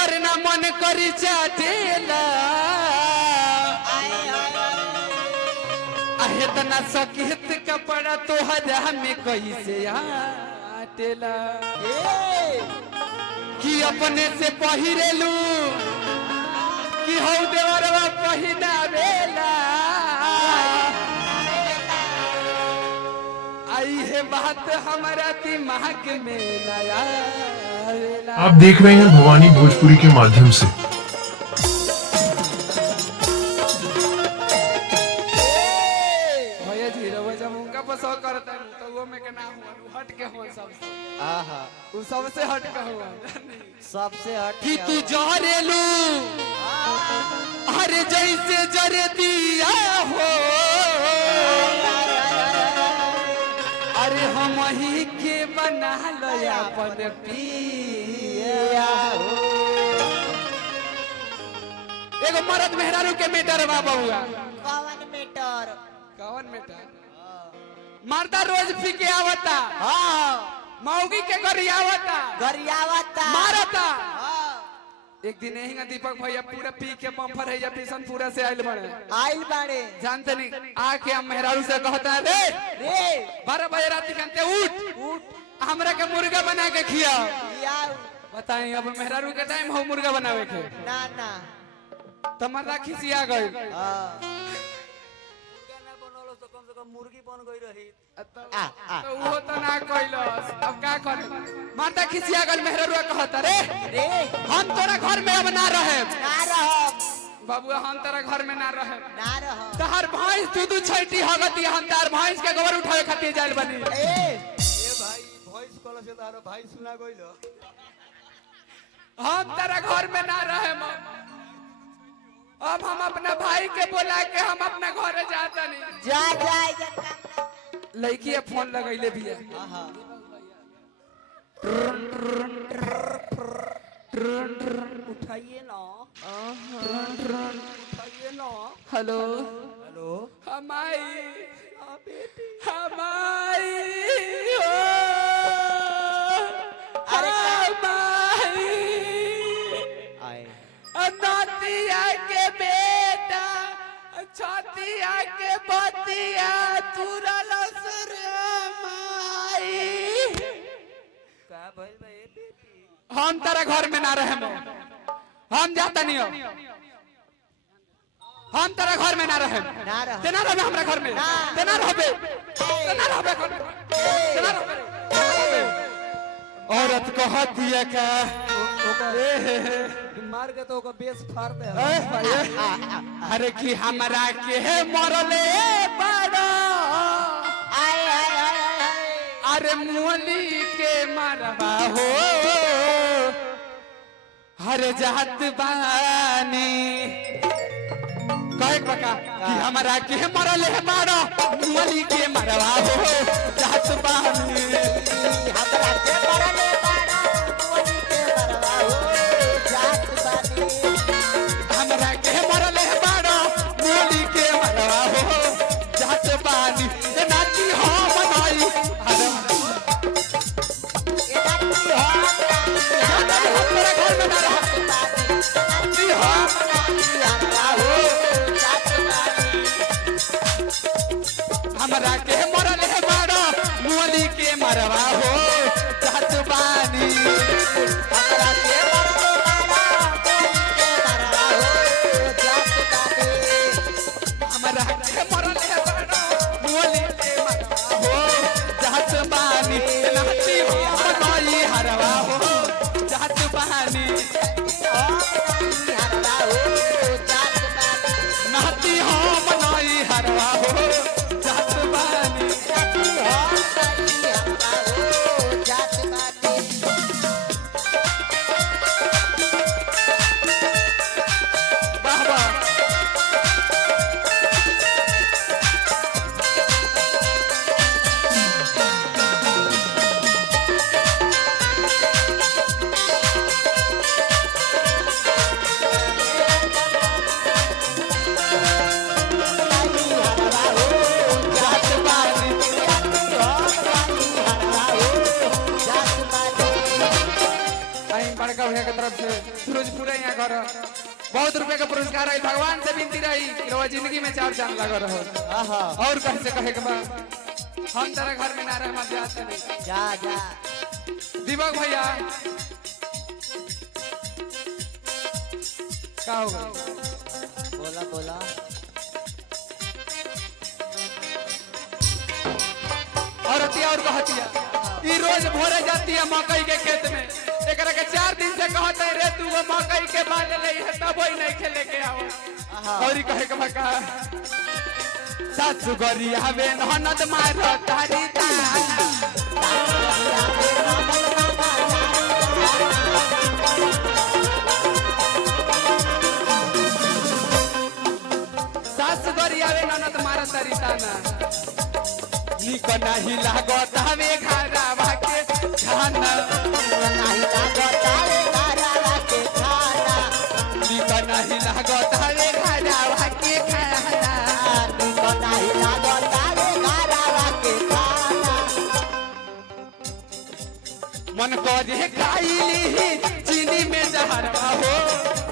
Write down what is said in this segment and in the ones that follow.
करना मन करी चाटेला आहे तना सकेत कपड़ा तोहरा में कैसे आटेला कि अपने से पहिरेलू कि हौ देवरवा पहिना बेला आई है बात हमारा दिमाग में नया। आप देख रहे हैं भवानी भोजपुरी के माध्यम से। भैया जी रवा जब उनका पसंद करता है तो वो में के ना हुआ हट के हो सबसे आहा वो सबसे हट के हुआ सबसे हट कि तू जहरेलू अरे जैसे जरे दिया हो अरे हम ही के बना लो अपन पिया हो। एगो मर्द मेहरारू के मीटर बाबा हुआ कौन मीटर कौन मीटर मर्दा रोज पी के आवता हाँ मौगी के गरियावता गरियावता मारता एक दिन यही दीपक भैया पूरा पी के बम्फर है या पिसन पूरा से आइल बड़े बाड़े जानते नहीं आके हम मेहरारू से कहता है रे 12 बजे रात कहते उठ हमरा के मुर्गा बना के खियाओ बताएं अब मेहरारू के टाइम हो मुर्गा बनावे के ना ना तमरा खिसिया गई मुर्गी बन गई रही तो वो तो ना कइलस अब का करे माता खिसिया गल मेहरारू कहता रे हम तोरा घर में अब ना रहे बाबू हम तेरा घर में ना रहे तहर भैंस दूध छैटी हगती हम तार भैंस के गोबर उठावे खातिर जाइल बनी ए भाई वॉइस कॉल से तारा भाई सुना गइलो हम तेरा घर में ना रहे अब हम अपना भाई के बोला के हम अपना घर जाता नहीं जा लड़की फोन लगैले भी है उठाइए ना उठाइए ना हेलो हेलो हमारी नातिया के बेटा छतिया के बतिया तुरल माई का भइल बे बेटी हम तेरा घर में ना रहे हम जाता नहीं हो हम तेरा घर में ना रहे तेना रहे हमरा घर में तेना रहबे घर में तेना रहबे औरत कहती है का मार के तो ओका बेस फाड़ दे अरे कि हमरा के मरले बड़ा अरे मुअली के मरवा हो हर जात बानी कहे बका कि हमरा के मरले बड़ा मुअली के मरवा हो जात बानी हमरा के मरले बड़ा मुअली के मरवा हो जात बानी हमरा के मरले बड़ा मुअली के मरवा हो जात बानी नाती हो बनाई हर हमरा के मरल है बड़ा मुअली के मरवा हो जात बानी हमरा के मरले बड़ा मुअली के मरवा हो जात बानी हमरा के मरल है बड़ा मुअली के मरवा हो जात बानी नाती हो बनाई हरवा हो जात बानी नाती हो बनाई हरवा हो जात बानी वाह वाह सूरज पूरा यहाँ घर बहुत रुपए का पुरस्कार है भगवान से विनती रही कि वो जिंदगी में 4 चांद लगा रहो और कहीं से कहे के बा हम तेरा घर में ना रहे मत जाते नहीं जा जा दीपक भैया क्या होगा बोला बोला औरतिया और कहतिया ई रोज भोरे जाती है मकई के खेत में एकरा के 4 दिन से कहते रे तू वो मकई के बाल ले है तब वही नहीं खेले के आओ और ई कहे के बका सासु गरी आवे ननद मार तारी ताना सासु गरी आवे ननद मार तारी ताना निक नाही लागत हवे घरवा के खाना नहीं लागता रे गारा के खाना निक नाही लागत हवे घरवा के खाना निको नहीं लागता रे गारा के खाना मन करे खाइली चीनी में जहरवा हो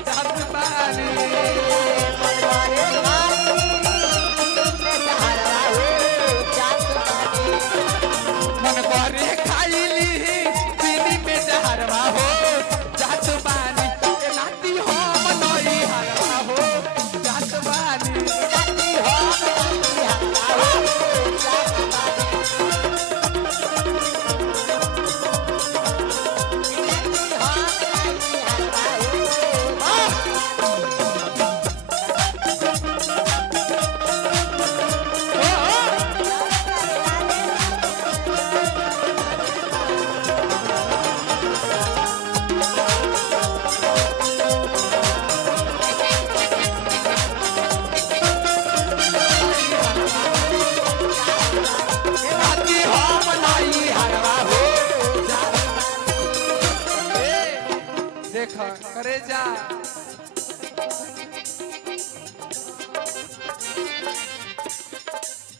जब पानी मनवारे मन करे खाइली चीनी में जहरवा हो जात पानी ए नाती हम नई हरवा हो जात पानी नाती हम नई हरवा हो देख करे जा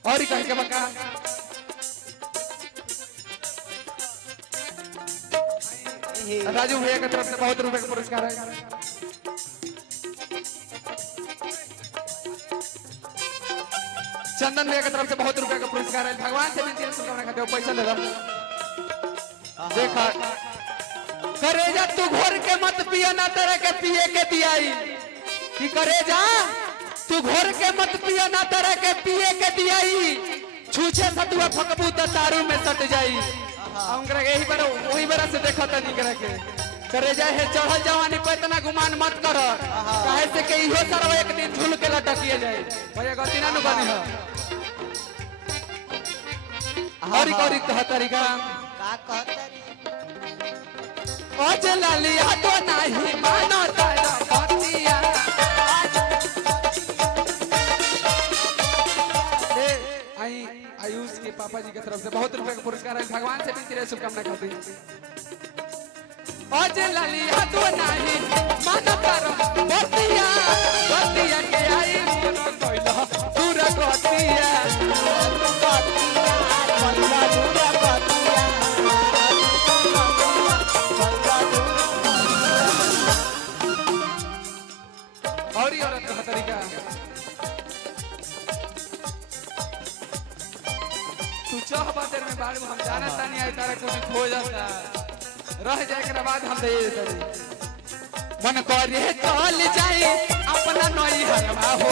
और कह के बका राजू भैया की तरफ से बहुत रुपए का पुरस्कार है चंदन भैया की तरफ से बहुत रुपए का पुरस्कार है भगवान से विनती है शुभकामना खाते हो पैसा ले लो देखा करेजा तू घोर के मत पिया ना तेरे के पिए के दियाई कि करेजा तू घोर के मत पिया ना तेरे के पिए के दियाई छूछे सतुआ फकबू त तारू में सट जाई हम करे यही बार वही बार से देखा था नहीं करे के करेजा है चढ़ल जवानी पे इतना गुमान मत कर काहे से के इहो सरवा एक दिन झूल के लटकिए जाए भैया गलती ना न बनी हो हरी करी तो तरीका का कहतरी ओज लालिया तो नहीं मानो तारा बतिया आई आयुष के पापा जी की तरफ से बहुत रुपए का पुरस्कार है भगवान से भी तेरे शुभकामना करती ओज लालिया तो नहीं मानो तारा बतिया बतिया के आई मोर कोइला पूरा बतिया और ही औरत का तरीका तू चाह बातें में बारे में हम जाना तानी आई तारा कुछ खो जाता रह जाए के बाद हम दे देते मन करे चल जाए अपना नई हरवा हो